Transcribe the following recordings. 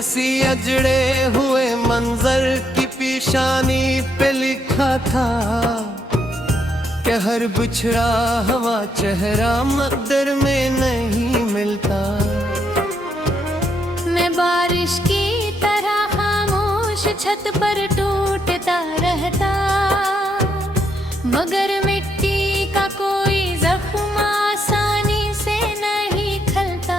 किसी अजड़े हुए मंजर की पेशानी पे लिखा था कि हर बिछड़ा हवा चेहरा मकदर में नहीं मिलता। मैं बारिश की तरह खामोश छत पर टूटता रहता, मगर मिट्टी का कोई जख्म आसानी से नहीं खलता।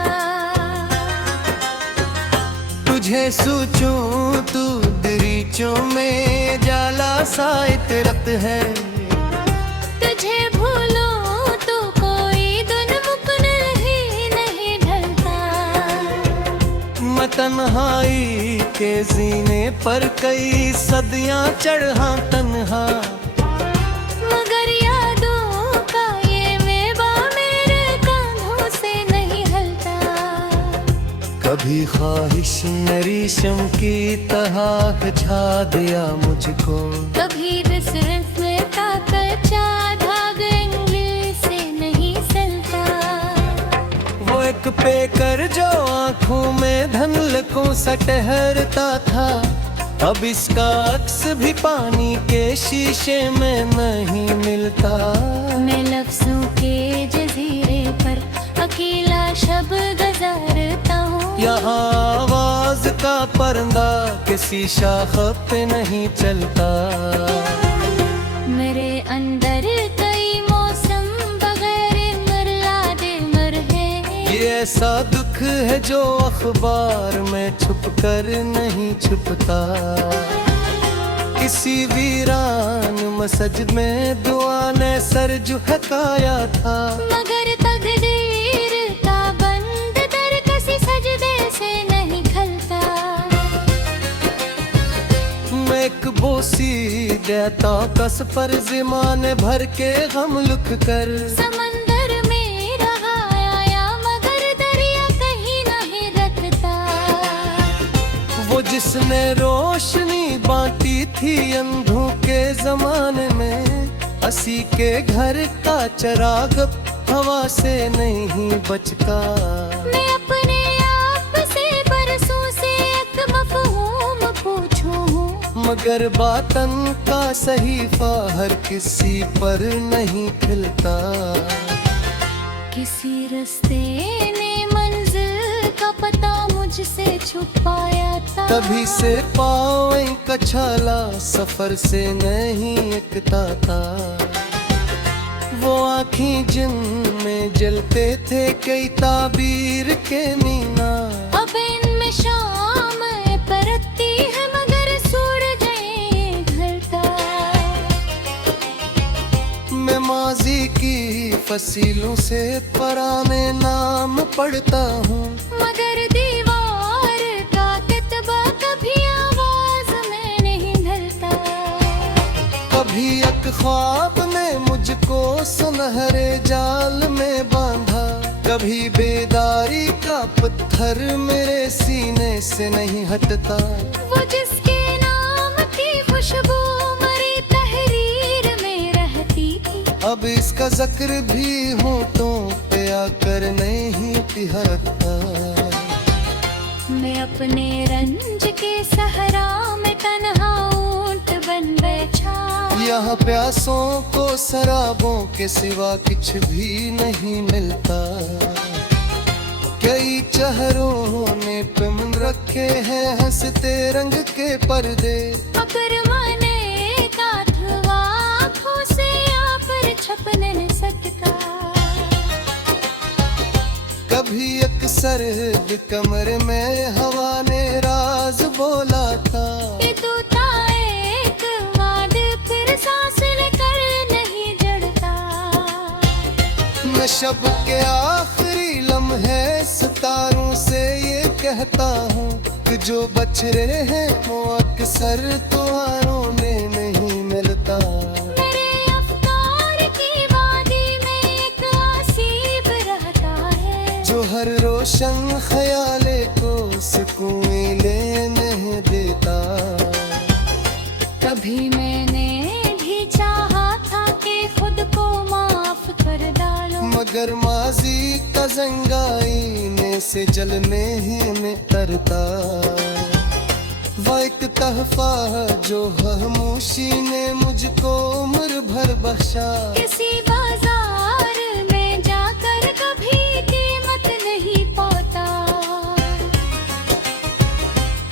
तुझे सोचूं तू दरीचों में जाला सा इतरत है, तुझे भूलूं तो कोई दुनमुख नहीं ढलता। मैं तन्हाई के जीने पर कई सदियां चढ़ा तन्हा, मगर यादों का ये मेवा मेरे कांधों से नहीं हलता। कभी ख्वाहिश ने रेशम की तरह छा दिया मुझको, कभी रिस में का कच्चा धागा एंगल से नहीं सलता। वो एक पेकर जो आंखों में धनलकों सा ठहरता था, अब इसका अक्स भी पानी के शीशे में नहीं मिलता। मैं लफ्जों के जजीरे पर अकेला शब गुजारता हूँ, यहाँ आवाज का परिंदा किसी शाख पे नहीं चलता। मेरे अंदर कई मौसम बगैर मरलादे मर है। ये ऐसा दुख है जो अखबार में छुप कर नहीं छुपता। किसी वीरान मस्जिद में दुआ ने सर झुकाया था, मगर तकदीर का बंद दर किसी सजदे से नहीं खलता। मैं एक बोसी देता कस पर ज़माने भर के गम लुक कर, समंदर में रहा आया मगर दरिया कहीं नहीं रखता। वो जिसने रोशनी बांटी थी अंधों के जमाने में, हंसी के घर का चिराग हवा से नहीं बचता। मैं अपने आप से बरसों से एक मफहूम पूछूं, मगर बातन का सहीफा हर किसी पर नहीं खिलता। किसी रास्ते ने मंजिल का पता मुझसे छुपाया था, तभी से पाँव का छाला सफर से नहीं एकता था। वो आँखें जिनमें जलते थे कई ताबीर के मीना, अब इनमें शाम परतती है मगर सूरज ढलता। मैं माजी की फसीलों से पुराने नाम पढ़ता हूँ, मगर दीवार का कितबा कभी आवाज में नहीं ढलता। कभी एक ख्वाब ने मुझको सुनहरे जाल में बांधा, कभी बेदारी का पत्थर मेरे सीने से नहीं हटता। वो जिसके नाम की खुशबू मरी तहरीर में रहती थी, अब इसका जिक्र भी होठों पे आकर नहीं ठहरता। मैं अपने रंज के सहरा में तन्हा ऊंट बन बैठा, यहाँ प्यासों को शराबों के सिवा कुछ भी नहीं मिलता। कई चेहरों ने पिमन रखे हैं हंसते रंग के पर्दे, मगर माने का धुआ आँखों से आप पर छप नहीं सकता। कभी अक्सर कमरे में हवा ने राज बोला था, ये तोता एक वाद फिर सांस लेकर नहीं जड़ता। मैं शब के आखिरी लम्हे सितारों से ये कहता हूँ कि जो बच रहे हैं वो अक्सर तुम्हारों में नहीं मिलता। मेरे अफ़कार की वादी में एक आसीब रहता है, जो हर रोशन ख्याले को सुकून लेने देता। कभी मैंने भी चाहा था कि खुद को माफ कर डालूं, मगर माजी का जंगाई ने से जलने में तरता। वो एक तहफा जो खामोशी ने मुझको उम्र भर बख्शा। किसी बाजार में जाकर कभी कीमत नहीं पाता।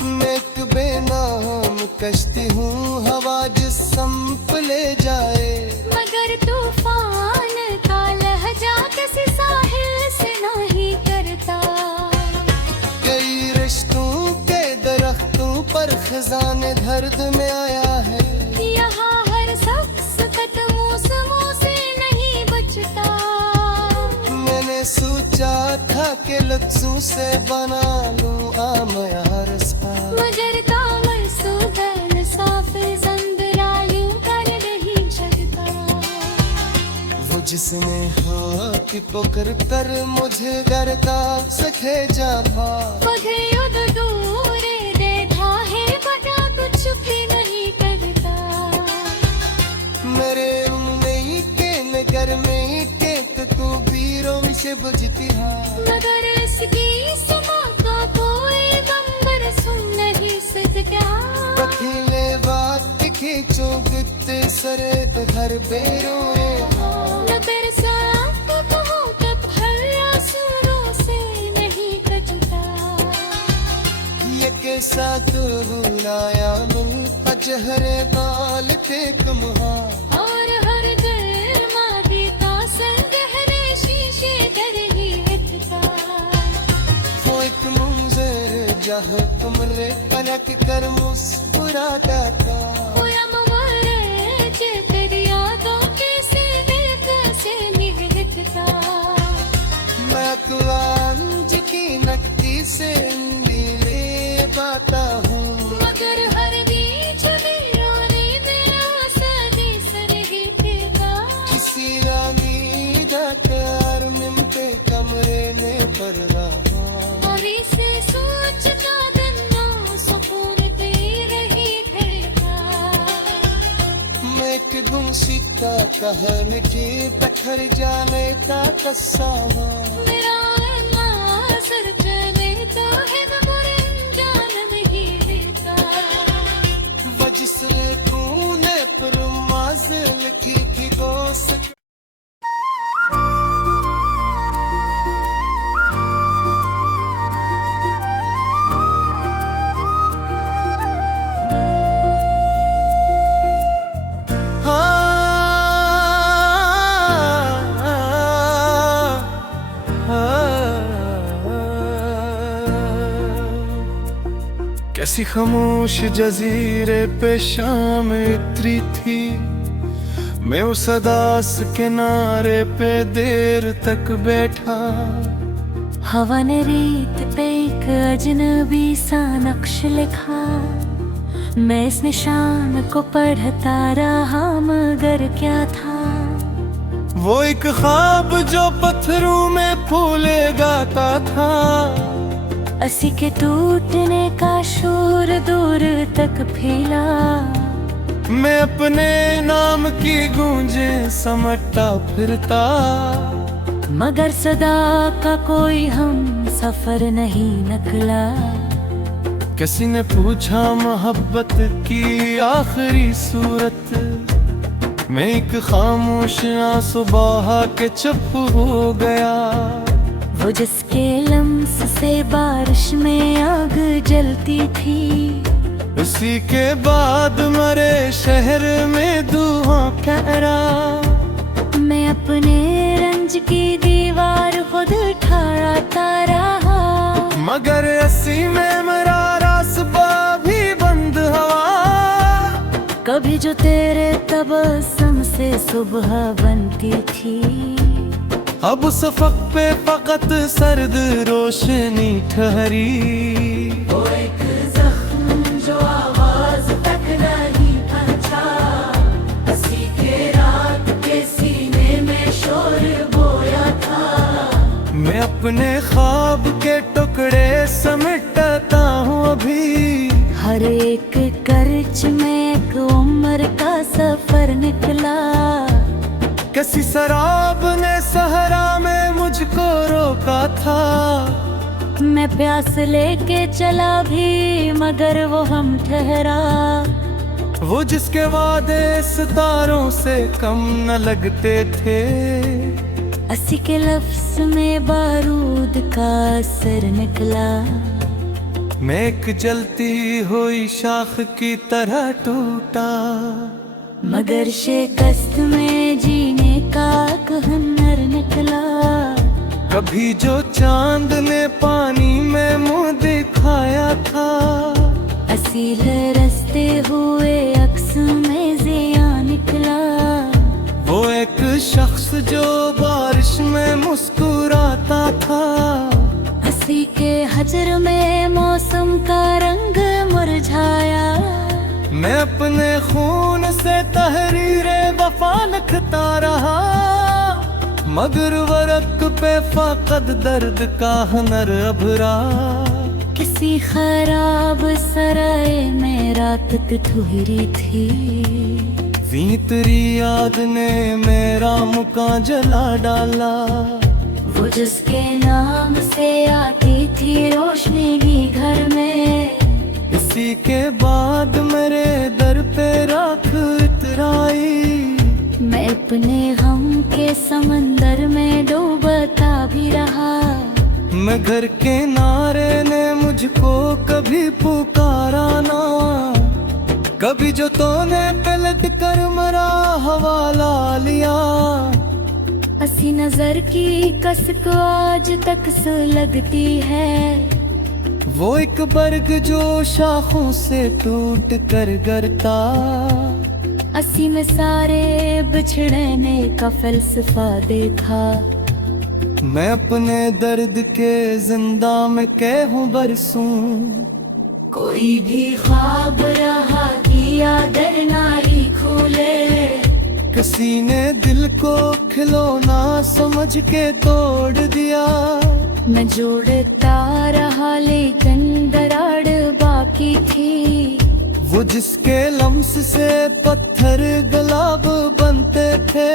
मैं एक बेनाम कश्ती हूँ, हवा जिस संप ले जाए। मगर तूफान का लहजा किसी साहिल से नहीं करता। कई रिश्तों के दरख्तों पर खजाने दर्द में आया है। यहाँ हर शख्स मौसमों से नहीं बचता। मैंने सोचा था कि लफ्जों से बना लूं आमया रस्ता। मगर तामर सुगन साफिर ज़ंबरायूं कर नहीं सकता। वो जिसने हाथ पकड़ कर मुझे करता सखे जा पा। पधे युद्ध दूरे दे धाहे बटा कुछ भी नहीं करता। मेरे उम्मीद के नगर में के तू बीरों से बुझती है। मगर इसकी समा का कोई बंबर सुन नहीं सकता। पखीले बात खींचो गिरते सरे तो घर बेरोए। न तेरे साथ कहूँ तब हर आंसुओं से नहीं कचता। ये कैसा तू बुलाया मुल अजहरे बाल के कमहा। और हर गर्मा बीता संग गहरे शीशे कर ही हटता। वो एक मंजर जहाँ तुमरे पलक कर मुस्कुराता था। कोया मवारे जे तेरी यादों के से दिल कैसे नहीं हटता। मैं कुआंज की नकदी से नीले बाता हूँ। मगर हर बीच रोने मेरा सदी सर गिरता। किसी रानी जाकर मिमते कमरे ने पर रहा। और इसे सोच का दन्ना सुकून दे रही घरता। मैं एक गुमशुदा कहने की पत्थर जाने का कस्सा हूँ। मेरा नाज़र चले तो है मैं बुरे जान नहीं लेता। वो जिसने तूने पर माज़िल की थी दोस्त। कैसी खामोश जजीरे पे शाम इतरी थी। मैं उस अदास किनारे पे देर तक बैठा। हवा ने रेत पे एक अजनबी सा नक्श लिखा। मैं इस निशान को पढ़ता रहा मगर क्या था। वो एक ख्वाब जो पत्थरों में फूले गाता था। असी के टूटने का शोर दूर तक फैला। मैं अपने नाम की गूंजें समटता फिरता। मगर सदा का कोई हम सफर नहीं निकला। किसी ने पूछा मोहब्बत की आखिरी सूरत। मैं एक खामोश आंसू बहा के चुप हो गया। वो जिसके लम्स से बारिश में आग जलती थी। उसी के बाद मरे शहर में धुआं कहरा। मैं अपने रंज की दीवार खुद ठाड़ता रहा। मगर असी में मरा रास्ता भी बंद हवा। कभी जो तेरे तबस्सुम से सुबह बनती थी। अब सफक पे फकत सर्द रोशनी ठहरी। वो एक जख्म जो आवाज तक नहीं पहुंचा। हंसी के रात के सीने में शोर बोया था। मैं अपने ख्वाब के टुकड़े समेटता हूँ अभी। हर एक कर्ज में एक उम्र का सफर निकला। किसी शराब ने सहरा में मुझको रोका था। मैं प्यास लेके चला भी मगर वो हम ठहरा। वो जिसके वादे सितारों से कम न लगते थे। असी के लफ्ज में बारूद का असर निकला। मैं एक जलती हुई शाख की तरह टूटा। मगर शिकस्त में जीने का एक हुनर निकला। कभी जो चांद ने पानी में मुंह दिखाया था। असील रस्ते हुए अक्स में जिया निकला। वो एक शख्स जो बारिश में मुस्कुराता था। हंसी के हजर में मौसम का रंग मुरझाया। मैं अपने खून से तहरीरे वफा लिखता रहा। मगर वरक पे फकत दर्द का हुनर अभरा। किसी खराब सराय में रात ठुहरी थी। वीतरी याद ने मेरा मुका जला डाला। वो जिसके नाम से आती थी रोशनी घर में। इसी के बाद मेरे दर पे राख इतराई। मैं अपने गम के समंदर में डूबता भी रहा। मगर किनारे ने मुझको कभी पुकारा ना। कभी जो तूने पलट कर मरा हवाला लिया। असी नजर की कसक आज तक सुलगती है। वो एक बर्ग जो शाखों से टूट कर गिरता। असी में सारे बिछड़ने का फलसफा देखा। मैं अपने दर्द के जिंदा में कहूँ बरसूं। कोई भी ख्वाब रहा किया दर नारी खुले। किसी ने दिल को खिलौना समझ के तोड़ दिया। मैं जोड़ता रहा लेकिन दरार बाकी थी। वो जिसके लम्स से पत्थर गुलाब बनते थे।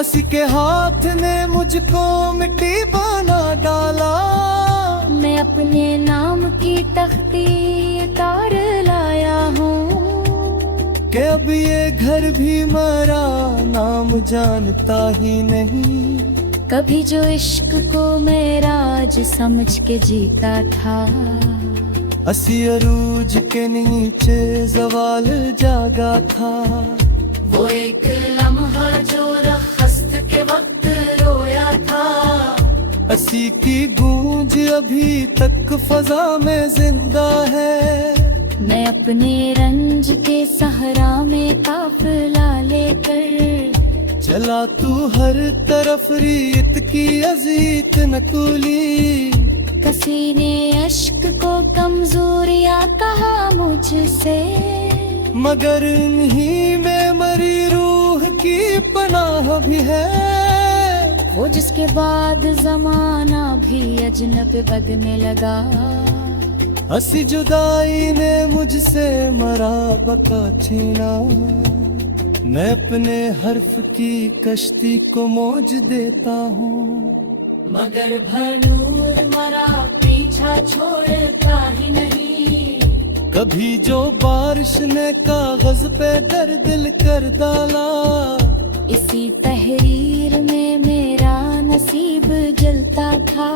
असी के हाथ ने मुझको मिट्टी बना डाला। मैं अपने नाम की तख्ती तार लाया हूँ। कि अब ये घर भी मेरा नाम जानता ही नहीं। कभी जो इश्क को मेरा आज समझ के जीता था। असी अरूज के नीचे जवाल जागा था। वो एक लम्हा जो रखस्त के वक्त रोया था। असी की गूंज अभी तक फजा में जिंदा है। मैं अपने रंज के सहरा में काफिला लेकर चला तू हर तरफ रीत की अजीत नकुली। किसी ने अश्क को कमजोरियां कहा मुझसे। मगर इन्हीं में मरी रूह की पनाह भी है। वो जिसके बाद जमाना भी अजनब बदने लगा। हंसी जुदाई ने मुझसे मरा बका छीना। मैं अपने हर्फ की कश्ती को मौज देता हूँ। मगर भनूर मरा पीछा छोड़ता ही नहीं। कभी जो बारिश ने कागज पे दर्द दिल कर डाला। इसी तहरीर में मेरा नसीब जलता था।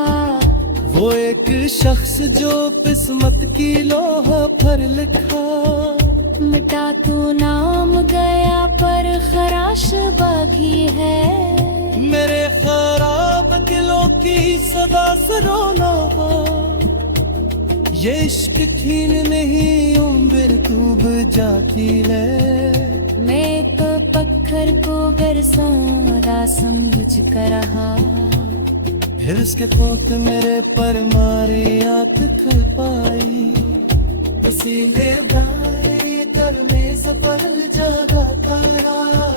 वो एक शख्स जो किस्मत की लोह पर लिखा। मिटा तू नाम गया पर खराश बागी है। मेरे खराब दिलों की सदा से रोना हो। ये इश्क छीन नहीं उम्र डूब जाती है। मैं तो पत्थर को बरसों समझ कर रहा। फिर उसके पोत मेरे पर मारी आंख खल पाई। इसीलिए तरने से पहल जागा तारा।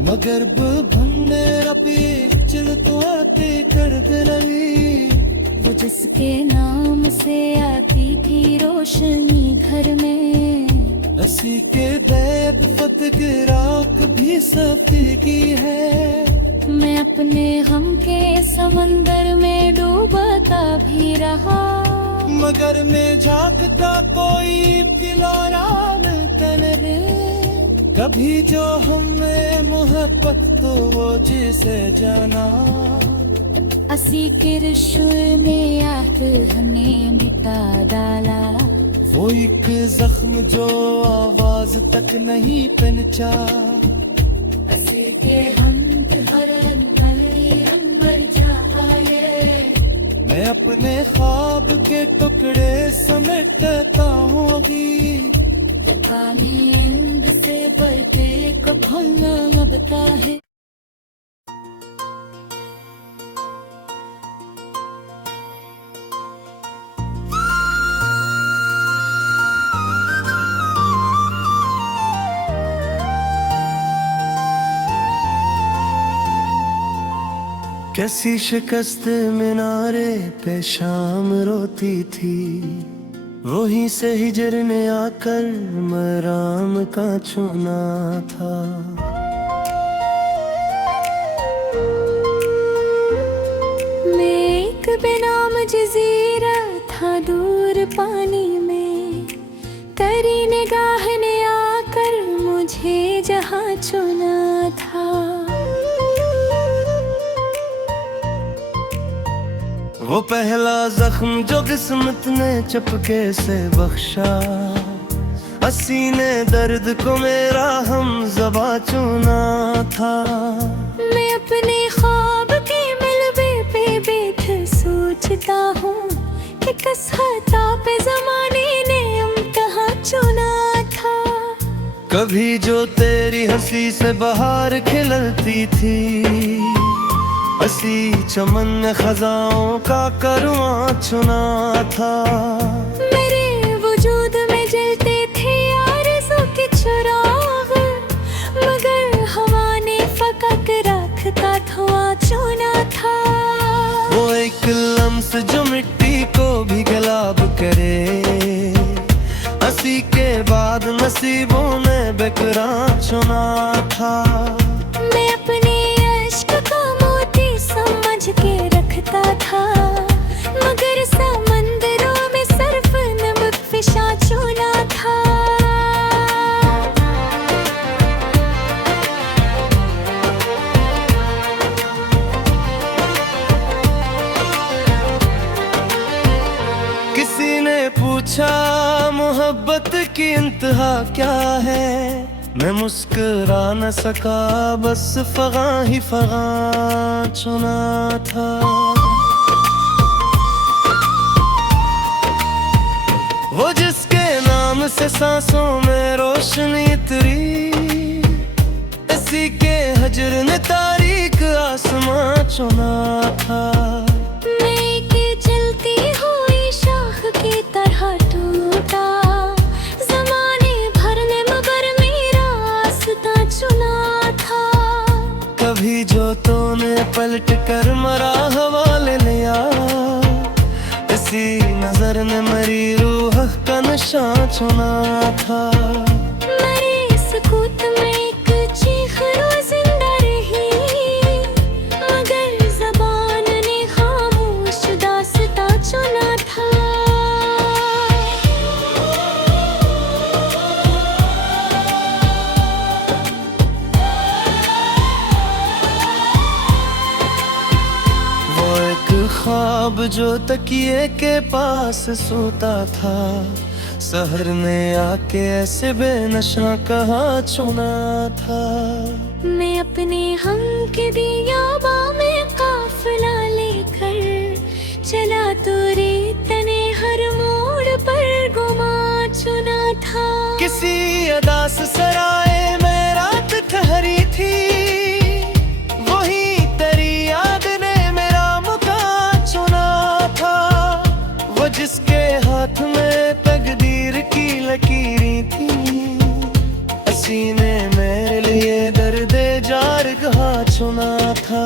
मगर भन्ने रपी चिल तो आती कर गली। वो जिसके नाम से आती थी रोशनी घर में। रसी के दैब फतगिराक भी सफी है। मैं अपने गम के समंदर में डूबता लगा भी रहा, मगर मैं झांकता कोई पिलारा तन रे। कभी जो हमें मोहब्बत तो वो जिसे जाना, असी के रिश्ते में आहद हमने मिटा डाला। वो एक जख्म जो आवाज तक नहीं पहचा, असी के हम हरन मर जाए। मैं अपने ख्वाब के टुकड़े समेटता हूँ अभी, नींद से बढ़ते को खोलना लगता है। कैसी शिकस्त मीनारे पे शाम रोती थी, वहीं से हिजर ने आकर मराम का चुना था। मैं एक बेनाम जजीरा था दूर पानी में, तेरी निगाह ने आकर मुझे जहाँ चुना था। वो पहला जख्म जो किस्मत ने चपके से बख्शा, हंसी ने दर्द को मेरा हम ज़बा चुना था। मैं अपने ख्वाब के मलबे पे बैठ सोचता हूँ कि किस खता पे ज़माने ने इम्तिहान चुना था। कभी जो तेरी हंसी से बाहर खिलती थी, हंसी चमन में खजाओं का करवा चुना था। मेरे वजूद में जलते थे आरज़ू के चिराग, मगर हवा ने फकक राख का धुआं चुना था। वो एक लम्स जो मिट्टी को भी गुलाब करे, हंसी के बाद नसीबों ने बेकरार चुना था। मैं अपने अश्क को मोती समझ के रखता था, मगर समंदरों में सर्फ नमक फिशा चुना था। किसी ने पूछा मोहब्बत की इंतहा क्या है, मैं मुस्कुरा न सका, बस फगा ही फगा चुना था। वो जिसके नाम से सांसों में रोशनी उतरी, इसी के हजर ने तारीक आसमां चुना था। मैं के चलती हुई शाख की तरह टूटा, ज़माने भर ने मगर मेरा रास्ता चुना था। कभी जो तूने पलट कर मरा हवाले लिया, इसी नजर ने मरी रूह का नशा चुना था। मेरे सुकूत में एक चीख रोज़ जिंदा रही, मगर ज़बान ने खामोश दास्तां चुना था। वो एक ख्वाब जो तकिए के पास सोता था, सहर ने आके ऐसे बेनशा कहा चुना था। मैं अपने हम के बियाबा में काफिला लेकर चला, तो रेत ने हर मोड़ पर गुमा चुना था। किसी अदा से सराय में रात ठहरी थी, वही तेरी याद ने मेरा मुकाम चुना था। वो जिसके हाथ में तकदीर की लकीरें थी, हंसी ने मेरे लिए दर्दे जार कहा चुना था।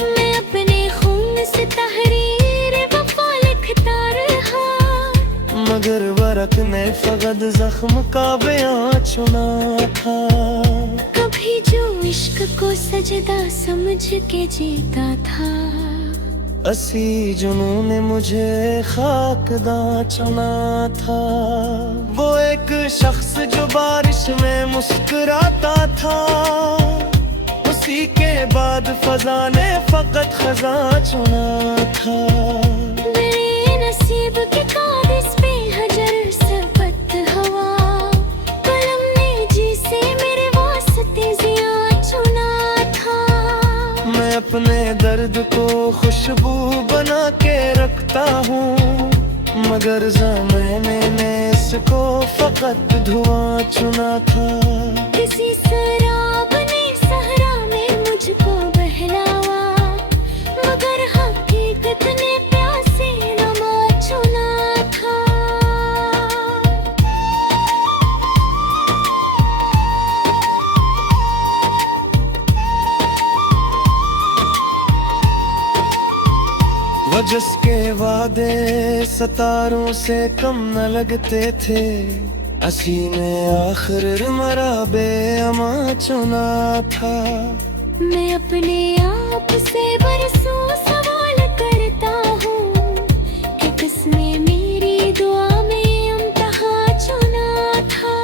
मैं अपने खून से तहरीर वफा लिखता रहा, मगर वरक ने फकत जख्म का बयां चुना था। कभी जो इश्क को सजदा समझ के जीता था, असी जुनून ने मुझे खाकदा चुना था। वो एक शख्स जो बारिश में मुस्कुराता था, उसी के बाद फजा ने फकत खजा चुना था। मेरे नसीब के कागज पे हजर सरबत हवा, कलम ने जिसे मेरे वास्ते जिया चुना था। मैं अपने दर्द को खुशबू बना के रखता हूँ, मगर ज़माने ने इसको फकत धुआं चुना था। किसी शराब ने सहरा में मुझको बहलावा, मगर हकीकत ने प्यासे नमा चुना था। वजस के वादे सितारों से कम न लगते थे, असी ने आखिर मरा बेअमा चुना था। मैं अपने आप से बरसों सवाल करता हूँ कि किसने मेरी दुआ में इम्तिहा चुना था।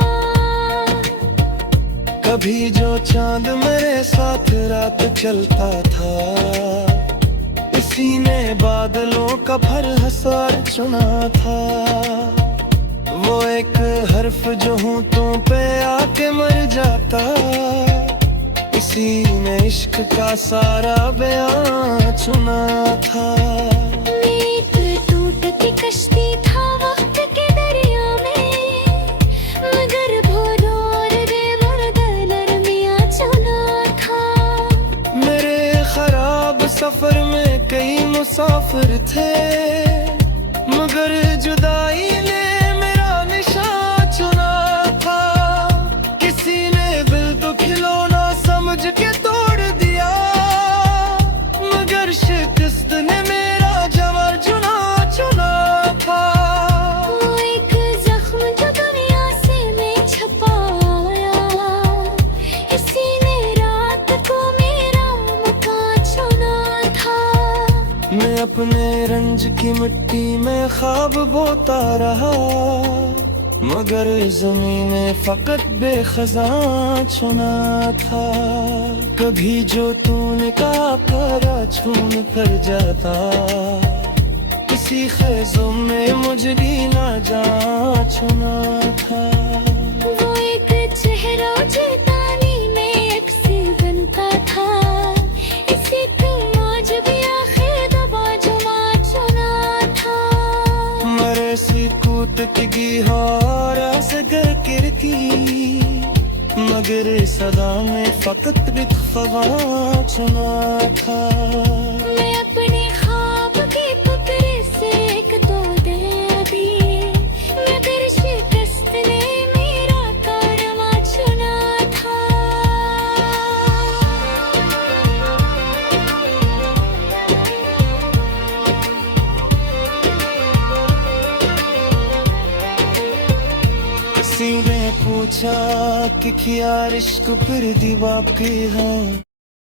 कभी जो चांद मेरे साथ रात चलता था, इसी ने बादलों का फरहसार चुना था। वो एक हर्फ जो होंठों पे आके मर जाता, इसी ने इश्क का सारा बयां चुना था। एक टूटती कश्ती था वक्त के दरिया में, मगर भोरों और बेमुर्द नरमियां चुना था। मेरे खराब सफर में कई मुसाफिर थे, मगर जुदाई ने मेरा निशान चुना था। किसी ने दिल तो खिलौना समझ के तोड़ दिया, मगर शिकस्त ने मेरा जवार चुना था। वो एक जख्म जो दुनिया से मैं छुपाया, इसी ने रात को मेरा मकान चुना था। मैं अपने रंज की मिट्टी में ख्वाब बोता रहा, मगर ज़मीन ने फकत बेखज़ा चुना था। कभी जो तूने कहा करा छून कर जाता, किसी ख़ैज़ों में मुझे भी ना जा चुना था। वो एक चेहरा जैतानी में अक्सी बनता था, इसी तुम आज भी आखिर दबा जुमा चुना था। मरे सी कूत की हारा से गर किरती, मगर सदा में फकत बिखवा चुना था। मैं अपने ख्वाब के टुकड़े से एक तो दे दी, मगर शिकस्त ने मेरा कारवां चुना था। किसी ने पूछा कि क्या इश्क फिर दी बाकी है,